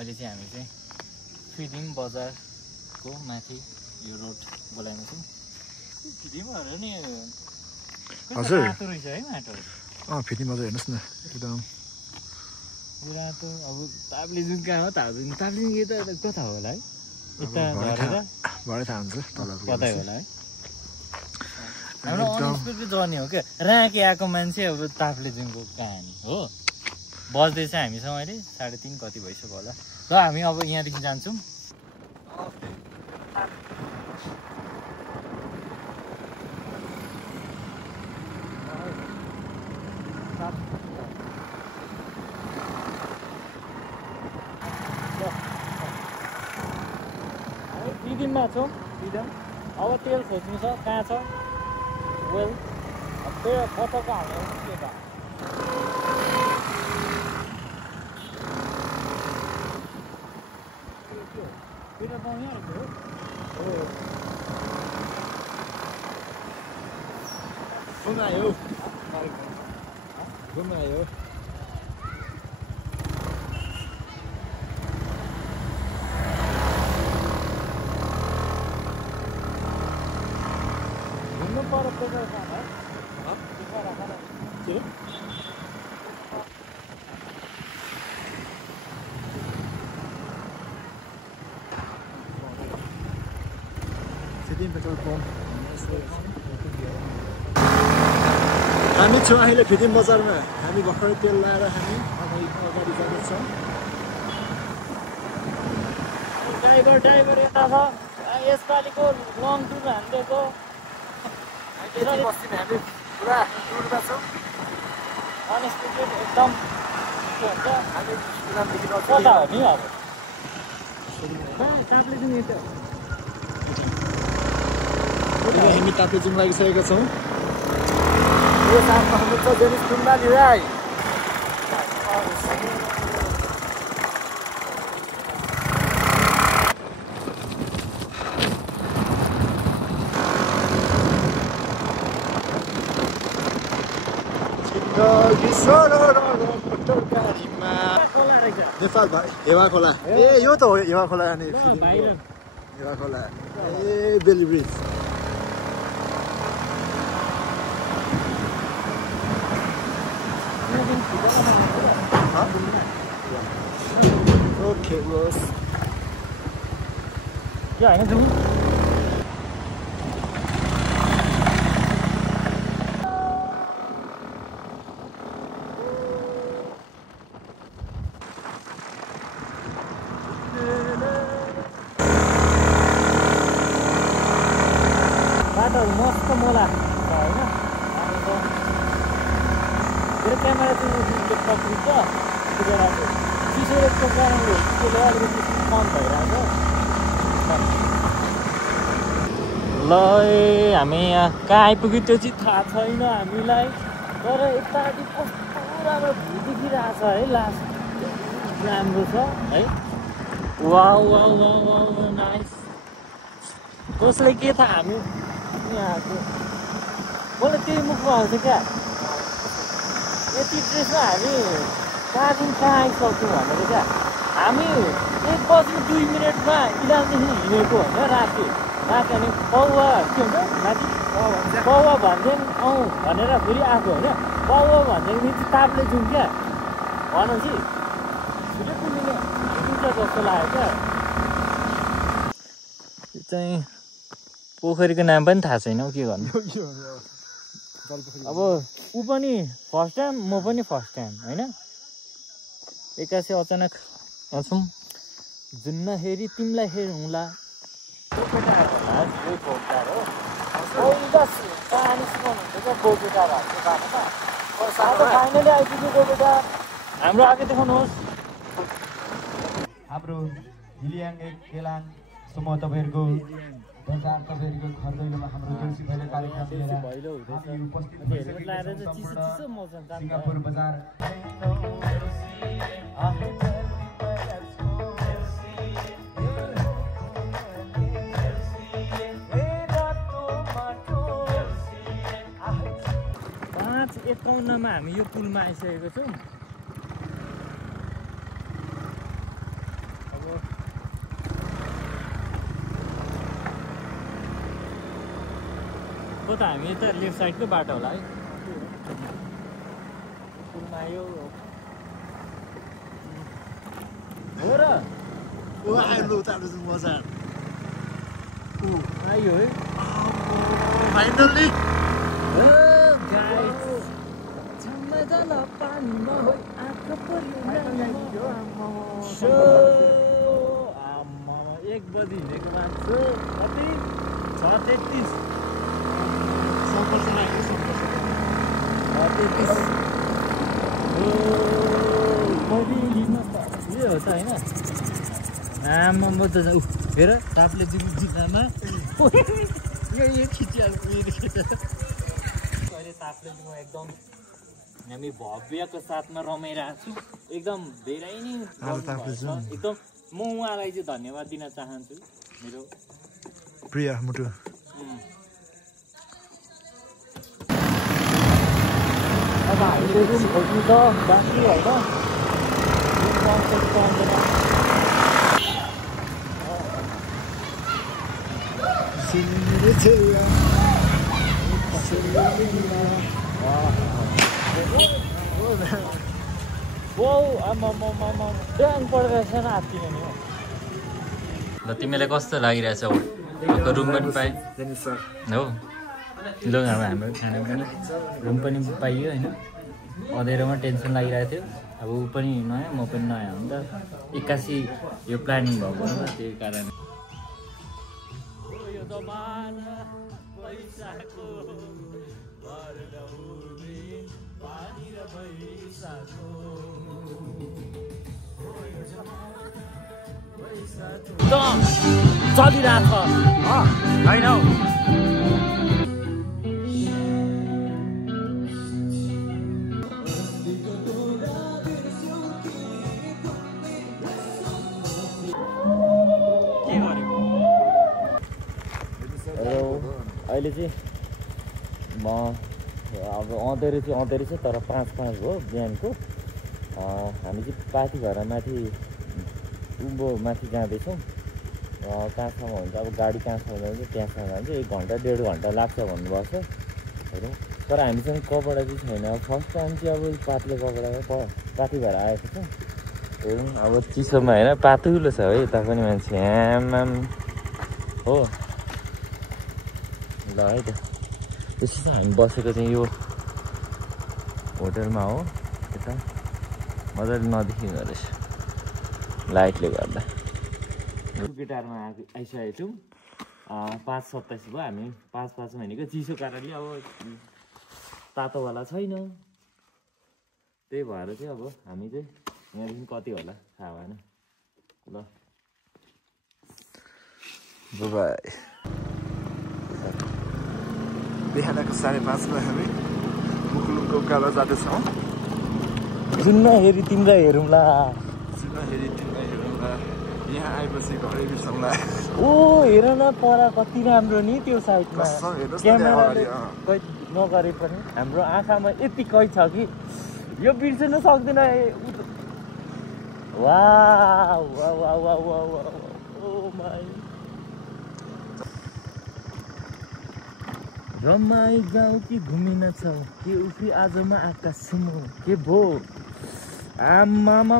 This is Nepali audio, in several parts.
अहिले चाहिँ हामी चाहिँ फिदिम बजारको माथि यो रोड बोलाइमा छौँ। फिदिमहरू नि हजुर रातो रहेछ है माटोहरू। फिदिम बजार हेर्नुहोस् न एकदम रातो। अब ताप्लेजुङ कहाँ हो ताप्लेजुङ यता कता होला है यता झरेर भरे थाहा हुन्छ कतै होला है। हाम्रो अनएक्सपेक्टेड जर्नी हो क्या। राँके आएको मान्छे अब ताप्लेजुङको कहानी हो। बज्दैछ हामीसँग अहिले 3:30 कति भइसक्यो होला। ल हामी अब यहाँदेखि जान्छौँ। हामी फिदिममा छौँ। फिदिम अब तेल खोज्नु छ कहाँ छ। वेल त्यो फोटोको हाल्ने के त घुमायो घुमायो घुम्नु पर्यो पेट्रोल खान पेट्रोल पम्प। हामी छौँ अहिले फिदिम बजारमा। हामी भर्खरै तेल लाएर हामी अगाडि जाँदैछौँ। ड्राइभर यता छ। यसपालिको लङ टुर हानिदिएको हामी पुरा टुरमा छौँ। अनएक्सपेक्टेड एकदम के भन्छ हामी सुनामदेखि कता हो नि अब ताप्लेजुङ यता हामी ताप्लेजुङ लागिसकेका छौँ। यो साथमा हुनुहुन्छ जेनिस टुम्बाली राई। नेपाल भाइ हेवा खोला। ए यो त हो हेवा खोला। अनि हेवा खोला ए बेली ब्रिज। ओके बस के होइन जाउँ। बाटोहरू मस्त मोला छ होइन। हामीको मेरो क्यामेरा चाहिँ पक्रिन्छ त्यो बेला चाहिँ चिसोको कारणले त्यसले अलिकति कम भइरहेको। ल हामी यहाँ कहाँ आइपुग्यो त्यो चाहिँ थाहा छैन हामीलाई। तर यतापट्टि कस्तो राम्रो भ्यू देखिरहेछ है। लास्ट राम्रो छ है। Wow wow wow wow nice. कसले के थाहा हामी यहाँ आएको। मैले त्यही मुखमा आउँथेँ क्या। यति ड्रेसमा हामी कहाँदेखि कहाँ आइसक्यौँ भनेर क्या। हामी 1:02 इलामदेखि हिँडेको होइन राति अनि पौवा के हुन्छ माथि पौवा भन्दैन आउँ भनेर फेरि आएको होइन। पौवा भन्दाखेरि चाहिँ ताप्लेजुङ क्या भनेपछि छिटो पुग्नु पुग्छ जस्तो लाग्यो क्या। यो चाहिँ पोखरीको नाम पनि थाहा छैन के गर्नु। अब ऊ पनि फर्स्ट टाइम म पनि फर्स्ट टाइम होइन। एक्कासी अचानक छौँ। जुन्न हेरी तिमीलाई हेरौँला कहानी सुनाउनुहुन्छ क्या गोबेटाहरूको बारेमा। फाइनली आइपुग्यो गोबेटा। हाम्रो आगे देखाउनुहोस्। हाम्रो हिलियाङ केलाङ समूह तपाईँहरूको बजार तपाईँहरूको घर दैलोमा हाम्रो देउसी भैलो कार्यक्रम लिएर हामी उपस्थित भइसकेका छौँ। सिङ्गापुर बजार एकाउन्नमा हामी यो पुलमा आइसकेको छौँ। गएको त हामी त लेफ्ट साइडकै बाटो होला है पुलमा आयो हो र ओ आयो ताप्लेजुङ बजार आयो है फाइनली एक बजी हिँडेको मान्छे कति 6:33 यो हो त होइन आमा म त हेर ताप्लेजुङ जिल्लामा यो खिचिहाल्छु अहिले ताप्लेजुङमा एकदम हामी भव्यको साथमा रमाइरहेको छु एकदम धेरै नै एकदम म उहाँलाई चाहिँ धन्यवाद दिन चाहन्छु मेरो प्रिय मुटु अब हामीले रुम खोज्नु त बाँकी होइन बिहान पढिरहेछ न हात्तिने नि हो ल तिमीलाई कस्तो लागिरहेछ रुम पनि पाएँ हो ल अब हाम्रो खाना पनि रुम पनि पाइयो होइन अँधेरोमा टेन्सन लागिरहेको थियो अब ऊ पनि नयाँ म पनि नयाँ हो नि त एक्कासी यो प्लानिङ भएको नि त त्यही कारण चलिरहेछ होइन अहिले चाहिँ म अब अँधेरो छ तर 5:05 हो बिहानको हामी चाहिँ पाथी भएर माथि उँभो माथि जाँदैछौँ कहाँसम्म हुन्छ अब गाडी कहाँसम्म जान्छ त्यहाँसम्म जान्छ 1 घन्टा 1.5 घन्टा लाग्छ भन्नुभएको छ हेरौँ तर हामीसँग कपडा चाहिँ छैन फर्स्ट टाइम चाहिँ अब पातले कपडामा पाथी भएर आएको छ हेरौँ अब चिसोमा होइन पातुलो छ है यता पनि मान्छे आमाम हो ल है त त्यसो चाहिँ हामी बसेको चाहिँ यो होटलमा हो यता मजाले नदेखिँदो रहेछ लाइटले गर्दा गिटारमा आइसकेको छौँ 5:27 भयो हामी 5:05 भनेको चिसो कारणले अब तातोवाला छैन त्यही भएर चाहिँ अब हामी चाहिँ यहाँदेखि कति होला थाहा भएन ल बाई बिहानको 5:30 मा हामी मुकुलुङको उकालो जाँदैछौँ जुन्न हेरी तिमीलाई हेरौँला यहाँ आएपछि घरै बिर्सौँला ओ हेर न पर कति राम्रो नि त्यो साइडमा क्यामेराले कैद नगरे पनि हाम्रो आँखामा यति कैद छ कि यो बिर्सन सक्दैन wow wow wow wow wow ओ माई रमाई गाउँ कि घुमिन छ के उफी आजमा आकाश सुमो के भो आमामा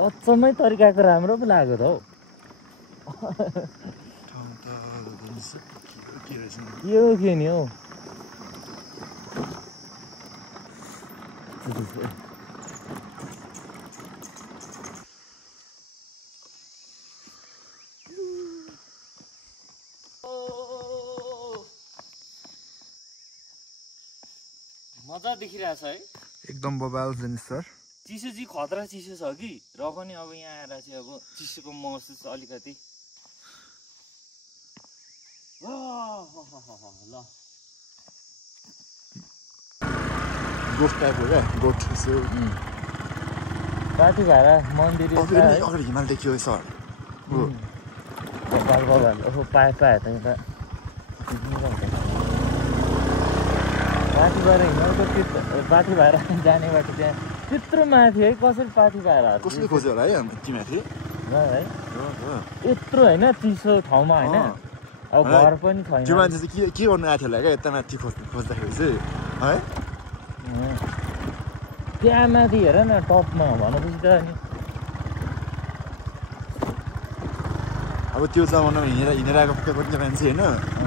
अचम्मै तरिकाको राम्रो पो लाग्यो त हौ के नि हौ मजा देखिरहेछ है एकदम बबाल जिनिस सर चिसो चाहिँ खतरा चिसो छ कि र पनि अब यहाँ आएर चाहिँ अब चिसोको महसुस अलिकति ल गोठ टाइप हो क्या गोठ पाथी भएर मन्दिर अगाडि हिमाल देखियो सर पाए त पाथी भएर हिँड्नुको पाथी भएर जाने बाटो त्यहाँ त्यत्रो माथि है कसरी पाथी भएर कसले खोज्यो होला है यति माथि है यत्रो होइन चिसो ठाउँमा होइन अब घर पनि छैन त्यो मान्छे चाहिँ के गर्नु आएको थियो होला क्या यता माथि खोज्दाखेरि चाहिँ है त्यहाँ माथि हेर न टपमा भनेपछि त अनि अब त्यो जमानामा हिँडेर आएको पनि मान्छे होइन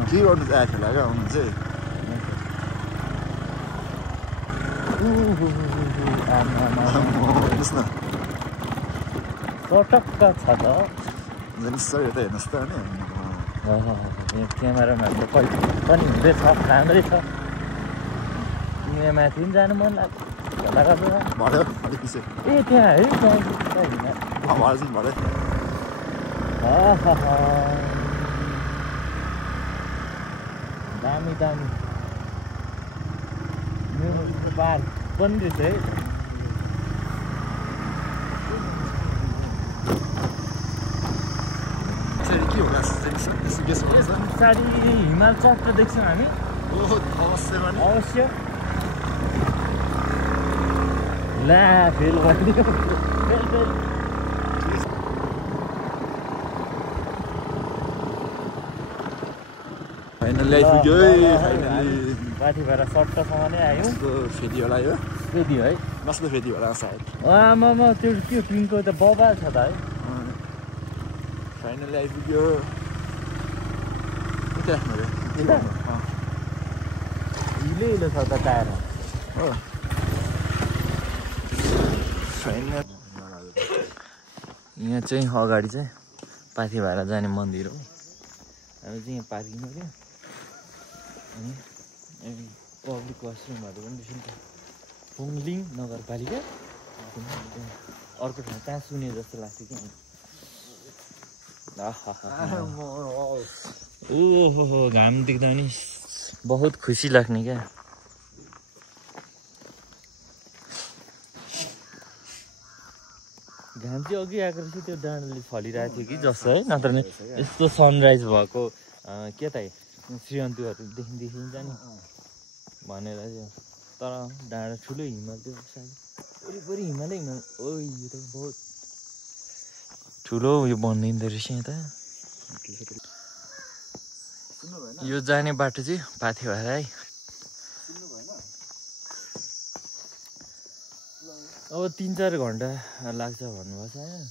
के गर्नु चाहिँ आएको थियो होला क्या आउनु चाहिँ हेर्नुहोस् न चटक्क छ त हेर्नुहोस् सर यता हेर्नुहोस् त अनि क्यामेरामा त कहिले पनि हुँदैछ राम्रै छ यहाँ माथि पनि जानु मन लाग्छ भयो अलिक पछि ए त्यहाँ है भयो दामी दामी मेरो बार पनि रहेछ है के होला पछाडि हिमाल चक्र देख्छौँ हामी अवश्य ला फेल भइदियो फाइनली आइपुग्यो माथि भएर सट्टसँग नै आयौँ फेदी होला यो फेदी है नस्लो फेदी होला सायद आमामा त्यो के पिङको त बबाल छ त है फाइनली आइपुग्यो हिलो हिलो छ त टायर हो फाइनल यहाँ चाहिँ अगाडि चाहिँ पाथी भएर जाने मन्दिर हो हामी चाहिँ यहाँ पार्किङ गऱ्यो अनि पब्लिक वासरुमहरू पनि रहेछ नि त फुङलिङ नगरपालिका अर्को ठाउँ कहाँ सुने जस्तो लाग्थ्यो कि ओहो घाम देख्दा नि बहुत खुसी लाग्ने क्या घाम चाहिँ अघि आएको रहेछ त्यो डाँडाले फलिरहेको थियो कि जस्तो है नत्र नि यस्तो सनराइज भएको के त श्रीअन्तुहरू देखिन्छ नि भनेर चाहिँ तर डाँडा ठुलो हिमाल त्यो वरिपरि हिमालै हिमाल ओ यो त बहुत ठुलो उयो बनिँदो रहेछ यहाँ त यो जाने बाटो चाहिँ पाथी भएर है अब 3-4 घन्टा लाग्छ भन्नुभएको छ होइन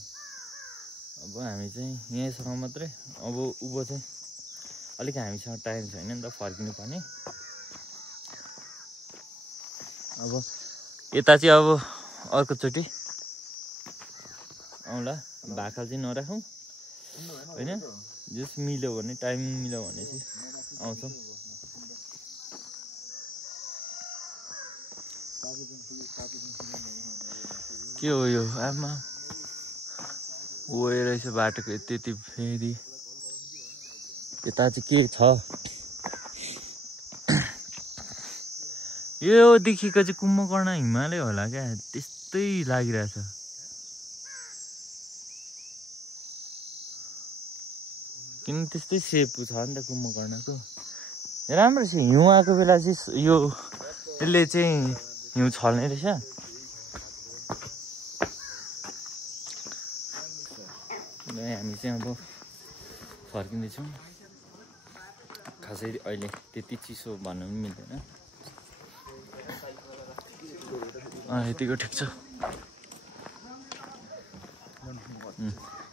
अब हामी चाहिँ यहीँसँग मात्रै अब उँभो चाहिँ अलिक हामीसँग टाइम छैन नि त फर्किनु पर्ने अब यता चाहिँ अब अर्कोचोटि आउँला भाका चाहिँ नराखौँ होइन जस मिल्यो भने टाइमिङ मिल्यो भने चाहिँ आउँछौँ के हो यो आमा ओए रहेछ बाटोको यति फेरि यता चाहिँ के छ योदेखिको चाहिँ कुम्भकर्ण हिमालय होला क्या त्यस्तै लागिरहेछ किन त्यस्तै सेप छ नि त कुम्भकर्णको राम्रो छ हिउँ आएको बेला चाहिँ यो यसले चाहिँ हिउँ छल्ने रहेछ हामी चाहिँ अब फर्किँदैछौँ खासै अहिले त्यति चिसो भन्नु पनि मिल्दैन यतिको ठिक छ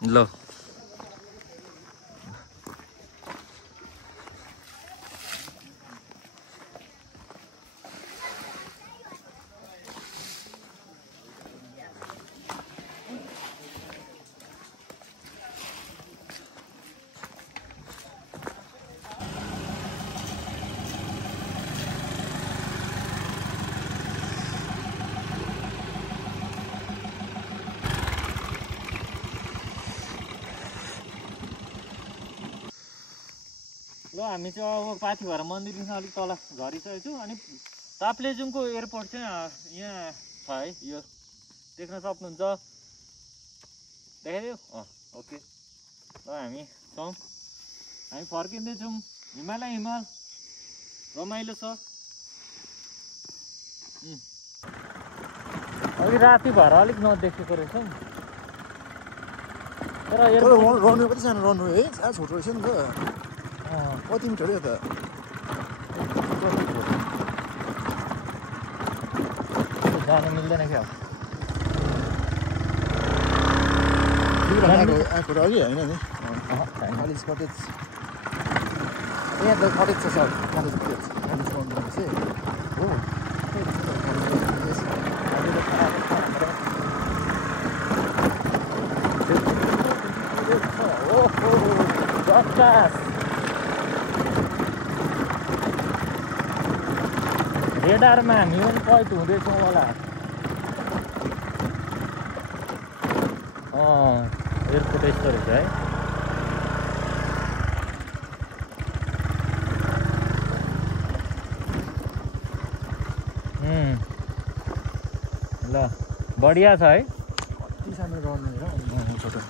ल हामी चाहिँ अब पाथी भएर मन्दिरदेखि अलिक तल झरिसकेको छु अनि ताप्लेजुङको एयरपोर्ट चाहिँ यहाँ छ है यो देख्न सक्नुहुन्छ देखाइदियो ओके ल हामी छौँ हामी फर्किँदैछौँ हिमाल रमाइलो छ अघि राति भएर अलिक नदेखेको रहेछौँ तर रनवे कति सानो रनवे है छोटो रहेछ नि त कति मिटर हो यो त जानु मिल्दैन क्या आएको र अघि होइन नि कलेज कटेज यहाँ त कटेज छ सर कलेज कटेज बनाउँदैछ हो रेडारमा हामी पनि कैद हुँदैछौँ होला एयरपोर्ट यस्तो रहेछ है ल बढिया छ है कति सानो गर्नु छोटो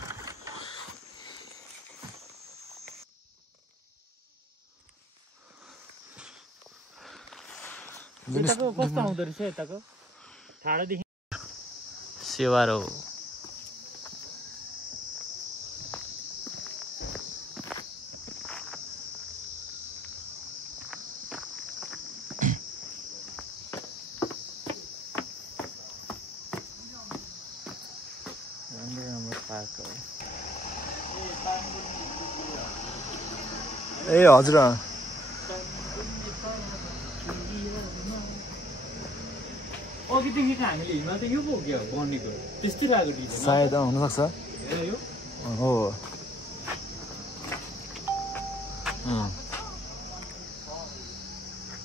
यताको कस्तो आउँदो रहेछ यताको ठाडोदेखि सेवारो ए हजुर अघिदेखिको हामीले हिमाल त यो पो हो क्या बनेको त्यस्तै लागेको डिजाइन सायद हुनसक्छ यो हो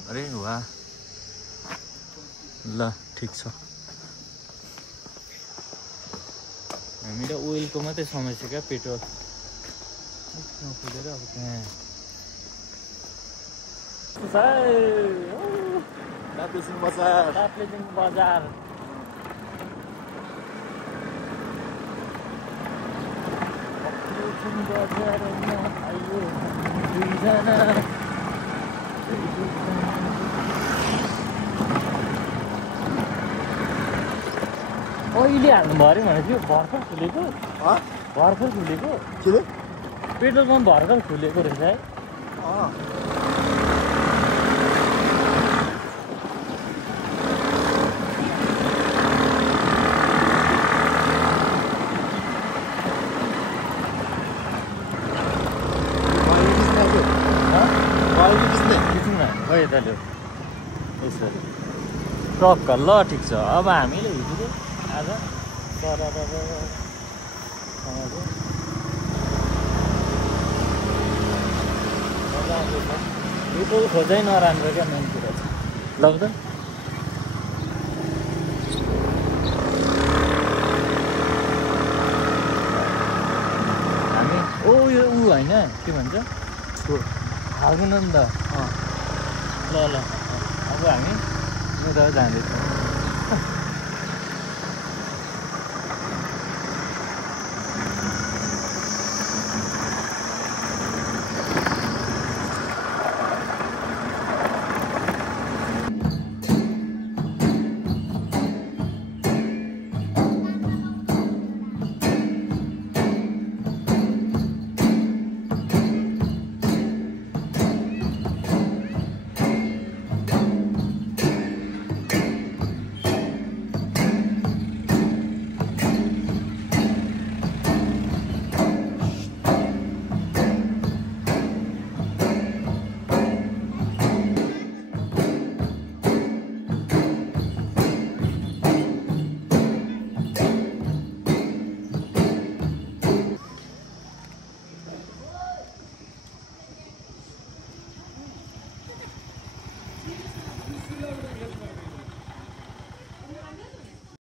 अरे वाह ल ठिक छ हामीले ओइलको मात्रै समस्या क्या पेट्रोल नफुलेर अब त्यहाँ ताप्लेजुङ बजार ताप्लेजुङ बजार बजारमा आयो दुईजना अहिले हाल्नु भयो अरे भनेपछि भर्खर खुलेको भर्खर खुलेको के रे पेट्रोल पम्प भर्खर खुलेको रहेछ है टक्क ल ठिक छ अब हामीले हिजो आज पेट्रोल खोजै नराम्रो क्या मेन कुरा चाहिँ ल त हामी यो होइन के भन्छ हाल्दैन नि त ल अब हामी उता जाँदैछौँ